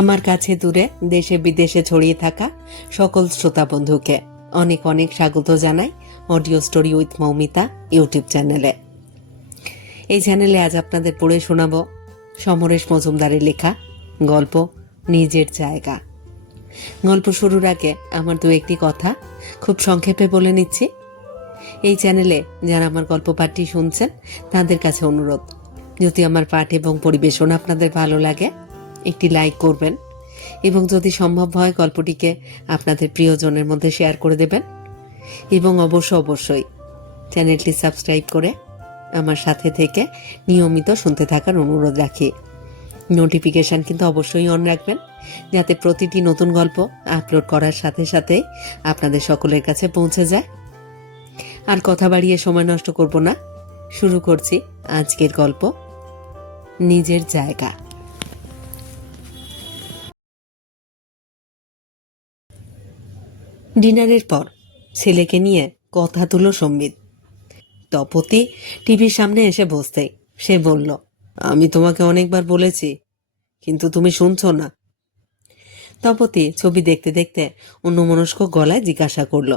আমার কাছে দূরে দেশে বিদেশে ছড়িয়ে থাকা সকল শ্রোতা বন্ধুকে অনেক অনেক স্বাগত জানাই audio story with Moumita YouTube চ্যানেলে। এই চ্যানেলে আজ আপনাদের পড়ে শোনাব সমরেশ মজুমদারের লেখা গল্প নিজের জায়গা। গল্প শুরুর আগে আমার দু একটি কথা খুব সংক্ষেপে বলে নিচ্ছি। এই চ্যানেলে যারা আমার গল্প পাঠটি শুনছেন তাদের কাছে অনুরোধ, যদি আমার পাঠ এবং পরিবেশনা আপনাদের ভালো লাগে একটি লাইক করবেন এবং যদি সম্ভব হয় গল্পটিকে আপনাদের প্রিয়জনের মধ্যে শেয়ার করে দেবেন এবং অবশ্যই চ্যানেলটি সাবস্ক্রাইব করে আমার সাথে থেকে নিয়মিত শুনতে থাকার অনুরোধ রাখি। নোটিফিকেশান কিন্তু অবশ্যই অন রাখবেন যাতে প্রতিটি নতুন গল্প আপলোড করার সাথে সাথে আপনাদের সকলের কাছে পৌঁছে যায়। আর কথা বাড়িয়ে সময় নষ্ট করব না, শুরু করছি আজকের গল্প নিজের জায়গা। ডিনারের পর ছেলেকে নিয়ে কথা তুলো সম্বিত। তপতি টিভির সামনে এসে বসতেই সে বলল, আমি তোমাকে অনেকবার বলেছি কিন্তু তুমি শুনছো না। তপতি ছবি দেখতে দেখতে অন্যমনস্ক গলায় জিজ্ঞাসা করল,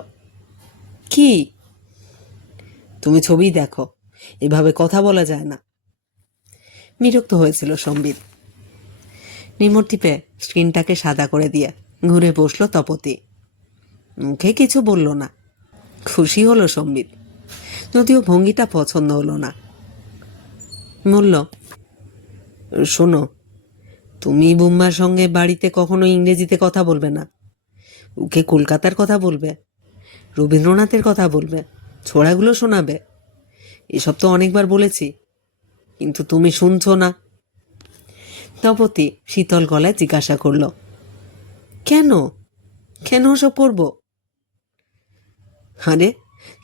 কি? তুমি ছবি দেখো, এভাবে কথা বলা যায় না। বিরক্ত হয়েছিল সম্বিত। রিমোট টিপে স্ক্রিনটাকে সাদা করে দিয়ে ঘুরে বসলো তপতি। মুখে কিছু বলল না। খুশি হলো সম্বিত, যদিও ভঙ্গিটা পছন্দ হলো না। বলল, শোনো, তুমি বুম্মার সঙ্গে বাড়িতে কখনো ইংরেজিতে কথা বলবে না। ওকে কলকাতার কথা বলবে, রবীন্দ্রনাথের কথা বলবে, ছোড়াগুলো শোনাবে। এসব তো অনেকবার বলেছি, কিন্তু তুমি শুনছো না। তপতি শীতল গলায় জিজ্ঞাসা করল, কেন কেন ওসব করবো? আরে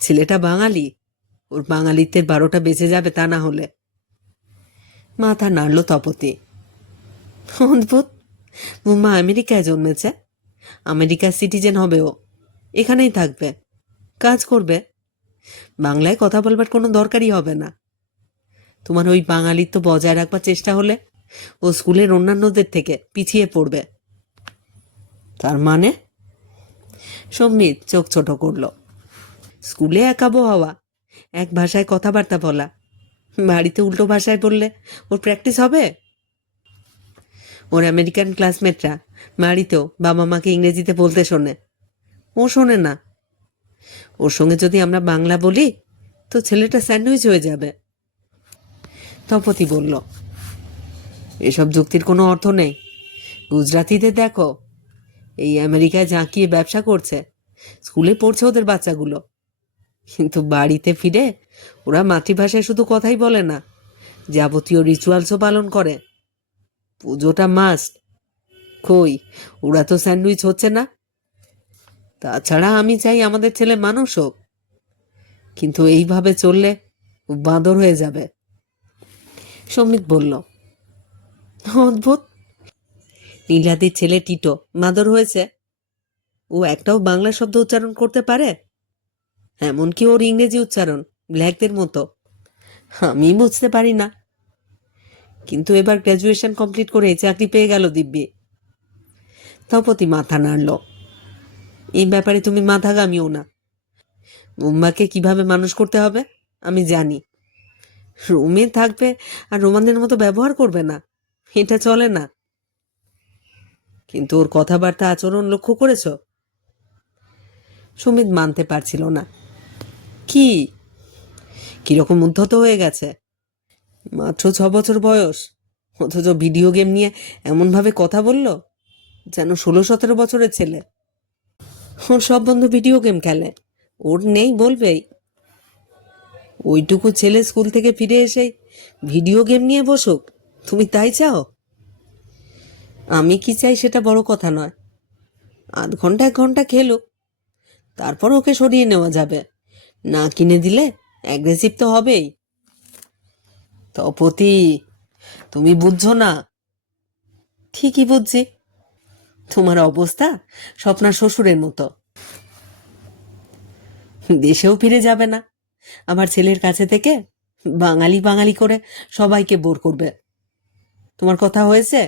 ছেলেটা বাঙালি, ওর বাঙালিত্বের 12টা বেঁচে যাবে তা না হলে। মাথা নাড়ল তপতি। অদ্ভুত, বুম্মা আমেরিকায় জন্মেছে, আমেরিকার সিটিজেন হবে, ও এখানেই থাকবে, কাজ করবে, বাংলায় কথা বলবার কোনো দরকারই হবে না। তোমার ওই বাঙালিত্ব বজায় রাখবার চেষ্টা হলে ও স্কুলের অন্যান্যদের থেকে পিছিয়ে পড়বে। তার মানে? সম্বিত চোখ ছোট করল। স্কুলে এক আবহাওয়া, এক ভাষায় কথাবার্তা বলা, বাড়িতে উল্টো ভাষায় বললে ওর প্র্যাকটিস হবে? ওর আমেরিকান ক্লাসমেটরা বাড়িতেও বাবা মাকে ইংরেজিতে বলতে শোনে, ও শোনে না। ওর সঙ্গে যদি আমরা বাংলা বলি তো ছেলেটা স্যান্ডউইচ হয়ে যাবে। তপতি বলল, এসব যুক্তির কোনো অর্থ নেই। গুজরাতিদের দেখো, এই আমেরিকায় জাঁকিয়ে ব্যবসা করছে, স্কুলে পড়ছে ওদের বাচ্চাগুলো, কিন্তু বাড়িতে ফিরে ওরা মাতৃভাষায় শুধু কথাই বলে না, যাবতীয় রিচুয়ালসও পালন করে। পুজোটা মাস্ট। কই, ওরা তো স্যান্ডউইচ হচ্ছে না। তাছাড়া আমি চাই আমাদের ছেলে মানুষ হোক, কিন্তু এইভাবে চললে ও বাঁদর হয়ে যাবে। সম্বিত বলল, অদ্ভুত, নীলাদির ছেলে টিটো বাঁদর হয়েছে? ও একটাও বাংলা শব্দ উচ্চারণ করতে পারে? এমনকি ওর ইংরেজি উচ্চারণ ব্ল্যাকদের মতো। আমি বুঝতে পারি না। কিন্তু এবার গ্র্যাজুয়েশন কমপ্লিট করে চাকরি পেয়ে গেল দিব্যি। তপতি মাথা নাড়ল। এই ব্যাপারে তুমি মাথা ঘামিও না। বুম্বাকে কিভাবে মানুষ করতে হবে আমি জানি। রুমে থাকবে আর রোমানদের মতো ব্যবহার করবে না, এটা চলে না। কিন্তু ওর কথাবার্তা আচরণ লক্ষ্য করেছ? সুমিত মানতে পারছিল না। কি কিরকম উদ্ধত হয়ে গেছে, মাত্র 6 বছর বয়স, অথচ ভিডিও গেম নিয়ে এমনভাবে কথা বলল যেন 16-17 বছরের ছেলে। ওর সব বন্ধু ভিডিও গেম খেলে, ওর নেই বলবেই। ওইটুকু ছেলে স্কুল থেকে ফিরে এসে ভিডিও গেম নিয়ে বসুক, তুমি তাই চাও? আমি কি চাই সেটা বড় কথা নয়। আধ ঘন্টা 1 ঘন্টা খেলুক, তারপর ওকে সরিয়ে নেওয়া যাবে। না কিনে দিলে অ্যাগ্রেসিভ তো হবেই। তপতি, তুমি বুঝছো না। ঠিকই বুঝছি, তোমার অবস্থা স্বপ্নার শ্বশুরের মতো। দেশেও ফিরে যাবে না, আমার ছেলের কাছে থেকে বাঙালি বাঙালি করে সবাইকে বোর করবে। তোমার কথা হয়েছে?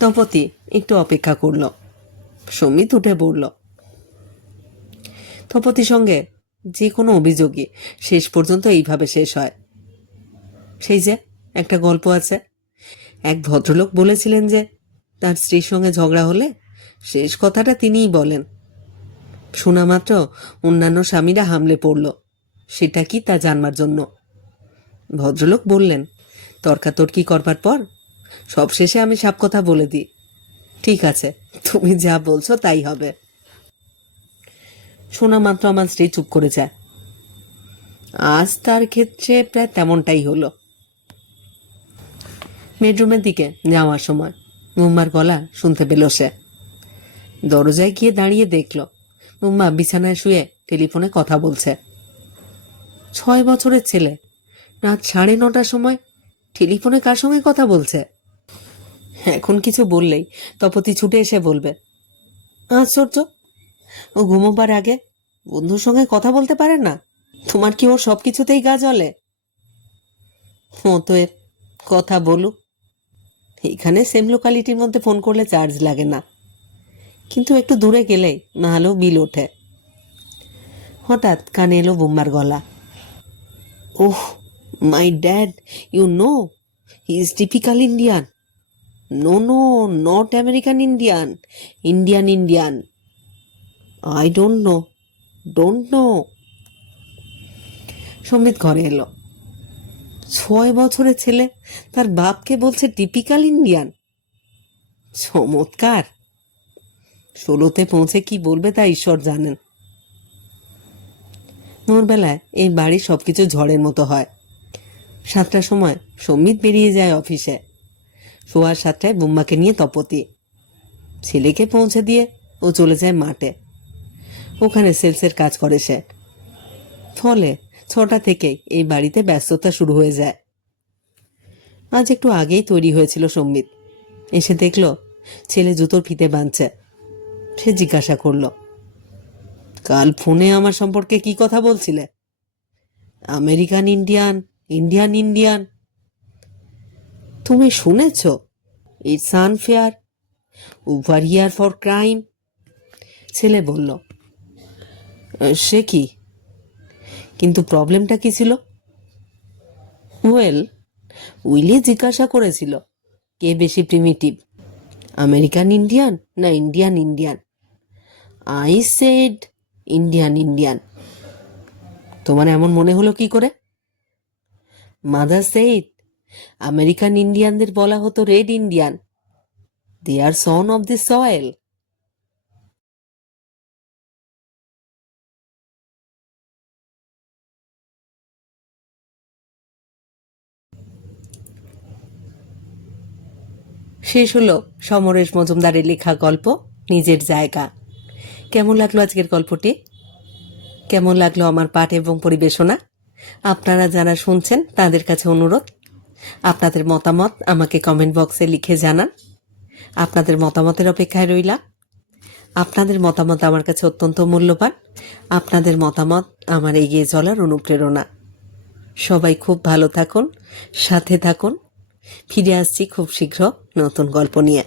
তপতি একটু অপেক্ষা করল। সুমিত উঠে পড়ল। তপতির সঙ্গে যে কোনো অভিযোগই শেষ পর্যন্ত এইভাবে শেষ হয়। সেই যে একটা গল্প আছে, এক ভদ্রলোক বলেছিলেন যে তার স্ত্রীর সঙ্গে ঝগড়া হলে শেষ কথাটা তিনিই বলেন। শোনা মাত্র অন্যান্য স্বামীরা হামলে পড়ল, সেটা কি তা জানবার জন্য। ভদ্রলোক বললেন, তর্কাতর্কি করবার পর সবশেষে আমি সব কথা বলে দিই, ঠিক আছে, তুমি যা বলছো তাই হবে। শোনা মাত্র আমার স্ত্রী চুপ করে যায়। আজ তার ক্ষেত্রে প্রায় তেমনটাই হলো। বেডরুমের দিকে যাওয়ার সময় মুম্মার গলা শুনতে পেল সে। দরজায় গিয়ে দাঁড়িয়ে দেখল মুম্মা বিছানায় শুয়ে টেলিফোনে কথা বলছে। 6 বছরের ছেলে রাত 9:30টার সময় টেলিফোনে কার সঙ্গে কথা বলছে? এখন কিছু বললেই তপতি ছুটে এসে বলবে, আশ্চর্য, ও ঘুমোবার আগে বন্ধুর সঙ্গে কথা বলতে পারে না? তোমার কি ওর সব কিছুতেই গা জ্বলে? অতএব কথা বলুক। এখানে সেম লোকালিটির মধ্যে ফোন করলে চার্জ লাগে না, কিন্তু একটু দূরে গেলেই ভালো বিল ওঠে। হঠাৎ কানে এলো বুম্মার গলা। Oh my dad, you know he is typical Indian. No no, not American Indian, Indian Indian. I don't know. Sambit ঘরে এলো। 6 বছরের ছেলে তার বাপকে বলছে টিপিক্যাল ইন্ডিয়ান। চমৎকার। 16তে পৌঁছে কি বলবে তা ঈশ্বর জানেন। ভোরবেলায় এই বাড়ির সবকিছু ঝড়ের মতো হয়। 7টার সময় সম্বিত বেরিয়ে যায় অফিসে। 7:15 বুম্মাকে নিয়ে তপতি। ছেলেকে পৌঁছে দিয়ে ও চলে যায় মাঠে। ওখানে সেলসের কাজ করে সে। ফলে 6টা থেকেই এই বাড়িতে ব্যস্ততা শুরু হয়ে যায়। আজ একটু আগেই তৈরি হয়েছিল সম্বিত। এসে দেখল ছেলে জুতোর ফিতে বাঁধছে। সে জিজ্ঞাসা করল, কাল ফোনে আমার সম্পর্কে কি কথা বলছিলে? American Indian, Indian Indian. তুমি শুনেছ? It's unfair, over here for crime. ছেলে বলল, সে কি? কিন্তু প্রবলেমটা কি ছিল? ওয়েল, উইলি জিজ্ঞাসা করেছিল কে বেশি প্রিমিটিভ, আমেরিকান ইন্ডিয়ান না Indian Indian. I said Indian Indian. তোমার এমন মনে হলো কি করে? মাদার সেড আমেরিকান ইন্ডিয়ানদের বলা হতো red Indian. They are son of the soil. শেষ হলো সমরেশ মজুমদারের লেখা গল্প নিজের জায়গা। কেমন লাগলো আজকের গল্পটি? কেমন লাগলো আমার পাঠ এবং পরিবেশনা? আপনারা যারা শুনছেন তাদের কাছে অনুরোধ, আপনাদের মতামত আমাকে কমেন্ট বক্সে লিখে জানান। আপনাদের মতামতের অপেক্ষায় রইলাম। আপনাদের মতামত আমার কাছে অত্যন্ত মূল্যবান। আপনাদের মতামত আমার এগিয়ে চলার অনুপ্রেরণা। সবাই খুব ভালো থাকুন, সাথে থাকুন। ফিরে আসছি খুব শীঘ্র নতুন গল্প নিয়ে।